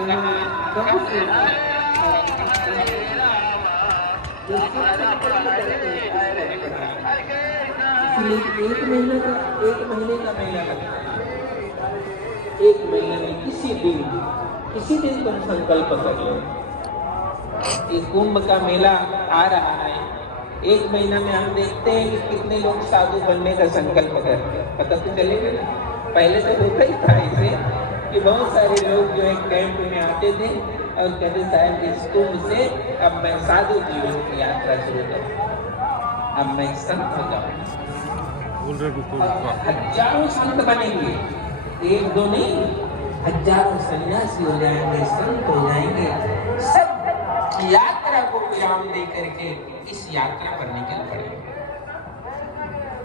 कहाँ से जो इसलिए एक महीने का मेला लगता है। एक महीने में किसी दिन तुम संकल्प कर लो। ये कुंभ का मेला आ रहा है, एक महीना में हम देखते हैं कि कितने लोग साधु बनने का संकल्प करते हैं। पता तो चलेगा ना। पहले तो होता ही था ऐसे कि बहुत सारे लोग जो है कैंप में आते थे और कहते साहब इस कुंभ से अब मैं साधु जीवन की यात्रा शुरू करूँ, अब मैं संत हो जाऊँ। हजारों संत बनेंगे, एक दो नहीं, हजारों सन्यासी हो जाएंगे, संत हो जाएंगे। सब यात्रा को विराम दे करके इस यात्रा पर निकल पड़े।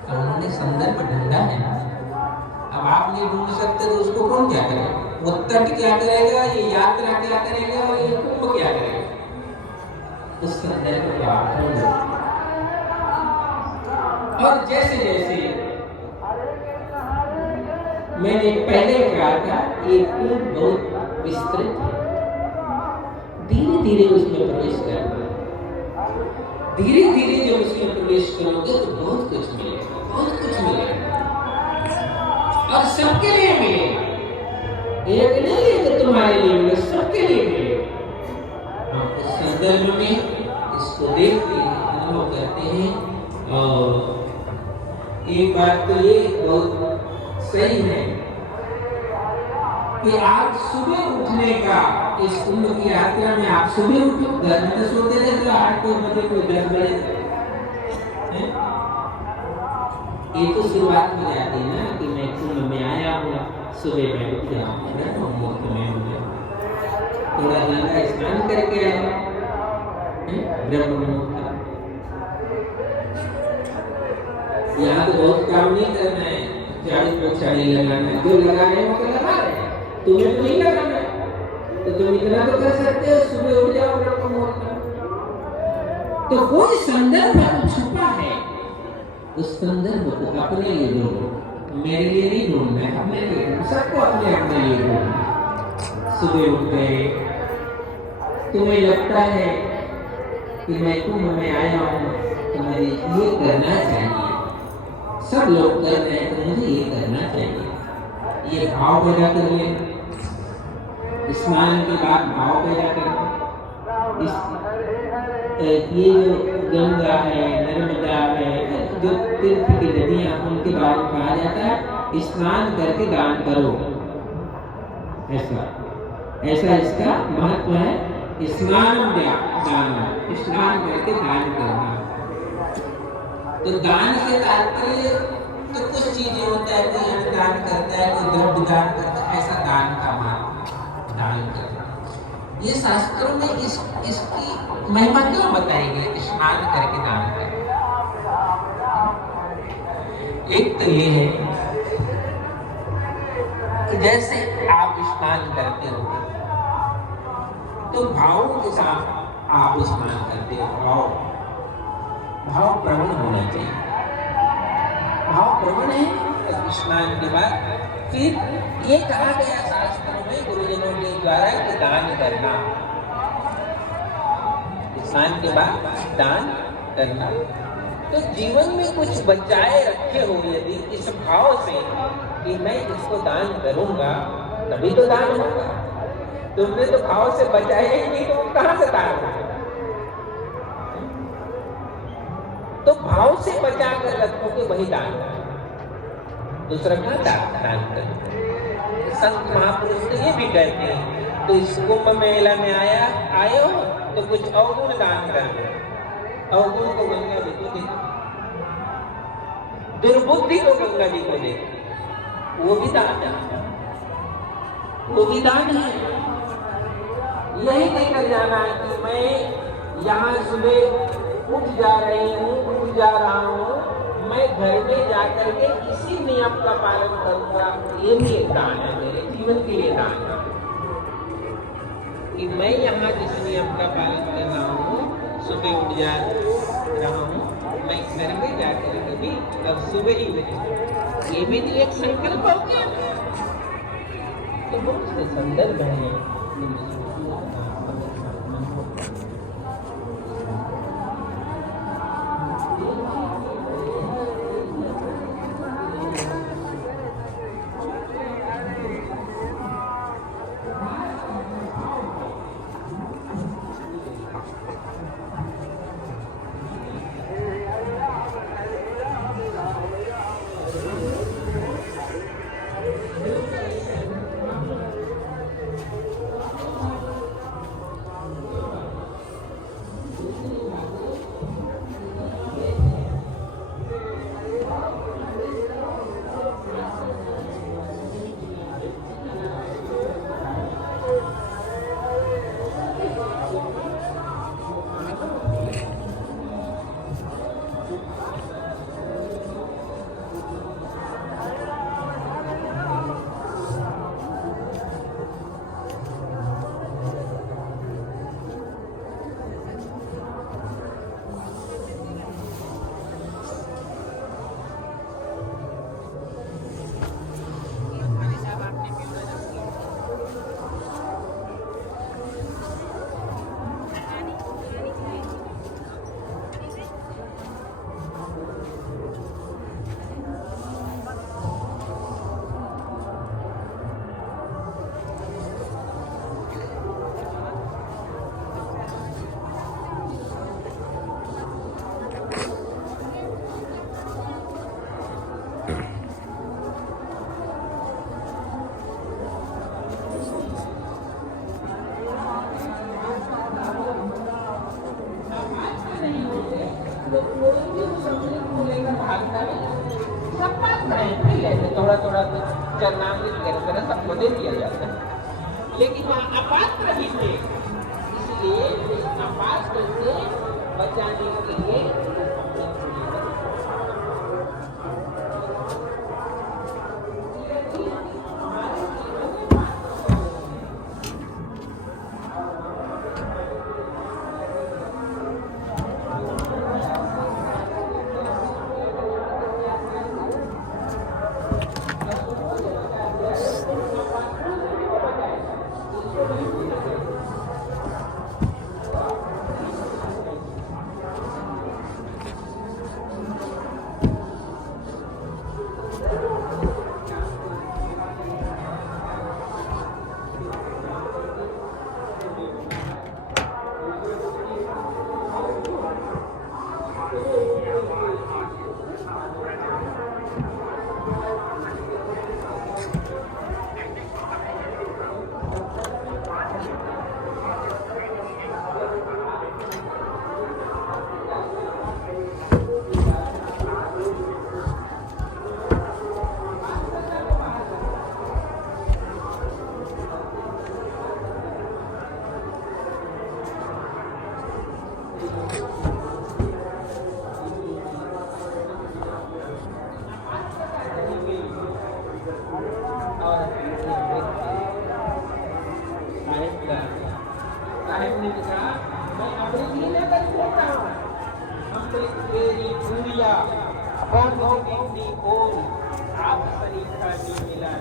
तो उन्होंने संदर्भ ढूंढा है ना। अब आप नहीं ढूंढ सकते तो उसको कौन क्या करेगा? वो तट क्या करेगा, ये यात्रा क्या करेगा और ये कुंभ क्या करेगा? उस संदर्भ को आप ढूंढो। और जैसे जैसे मैंने पहले कहा था, ये कुंभ बहुत विस्तृत है, धीरे धीरे उसमें प्रवेश करना। धीरे धीरे जब उसमें प्रवेश करोगे तो बहुत कुछ मिलेगा, बहुत कुछ मिलेगा और सबके लिए मिलेगा। एक नहीं है कि तुम्हारे लिए मिलेगा, सबके लिए मिलेगा। हम इस संदर्भ में इसको देखते हैं, अनुभव करते हैं। और एक बात तो ये बहुत सही है कि आप सुबह उठने का, इस कुंभ की यात्रा में आप सुबह उठो। घर में तो सोते थे तो 8 बजे कोई 10 बजे ये तो शुरुआत हो जाती है ना कि मैं कुंभ में आया हूँ, सुबह मैं उठ जाऊँ, मुफ्त में हो गया, थोड़ा गंगा स्नान करके आया ब्रह्म मुहूर्त। यहाँ तो बहुत काम नहीं करना है, झाड़ी लगाना है, जो लगा रहे हैं वो तो लगा रहे हैं, तुम्हें तो नहीं लगाना है। तो तुम इतना तो कर सकते हो, सुबह उठ जाओ ब्रह्म मुहूर्त। तो कोई संदर्भ छुपा है, उस संदर्भ को अपने लिए ढूंढो। मेरे लिए नहीं ढूंढना है, अपने लिए ढूंढना, सबको अपने अपने लिए ढूंढना। सुबह उठ गए, तुम्हें लगता है कि मैं कुंभ में आया हूँ तो मुझे ये करना चाहिए, सब लोग कर रहे हैं तो मुझे ये करना चाहिए, ये भाव पैदा कर लेना। स्नान के बाद भाव पैदा करना। ये जो गंगा है, नर्मदा है, जो तीर्थ की नदियाँ, उनके बारे में कहा जाता है स्नान करके दान करो। ऐसा इसका महत्व है। स्नान दान, स्नान करके दान करना। तो दान से तात्पर्य तो कुछ चीजें होता है, कोई अन्न दान करता है, कोई द्रव्य दान करता है, ऐसा दान का महत्व, दान करना। ये शास्त्रों में इसकी महिमा क्यों बताई गई? स्नान करके दान करें। एक तो ये है कि जैसे आप स्नान करते हो तो भावों के साथ आप स्नान करते हो, भाव प्रवण होना चाहिए। भाव प्रवण है तो स्नान के बाद फिर ये कहा गया शास्त्रों में गुरुजनों के द्वारा कि दान करना, स्नान के बाद दान करना। तो जीवन में कुछ बचाए रखे हो यदि इस भाव से कि मैं इसको दान करूंगा, तभी तो दान होगा। तुमने तो भाव से बचाया ही नहीं तो कहां से दान होगा? तो भाव से बचा कर रखोगे वही दान, दूसरा क्या दान करोगे। संत महापुरुष तो ये भी कहते हैं, तो इस कुंभ मेला में आए हो तो कुछ अवगुण दान कर दो। अवगुण को गंगा जी को दे, दुर्बुद्धि को गंगा जी को दे, वो भी दान है, वो भी दान है। यही लेकर जाना है कि मैं यहाँ सुबह उठ जा रही हूँ, उठ जा रहा हूँ, मैं घर में जाकर के इसी नियम का पालन करूंगा। ये भी एक दान है, मेरे जीवन के लिए दान है कि मैं यहाँ जिस नियम का पालन कर रहा हूँ, सुबह उठ जा रहा हूँ, मैं घर में जाकर के भी तब सुबह ही उठूँ। ये भी तो एक संकल्प हो गया। तो बहुत से संदर्भ है थोड़ा थोड़ा चरणामृत कर सबको दे दिया जाता है, लेकिन वहाँ अपात्र ही थे, इसलिए अपात्र से बचाने के लिए साहेब ने कहा मैं अमृत लेकर घूम रहा हूँ, अमृत तेरी पूरिया और मुझे देखनी बोल आप शरीर का जी मिला।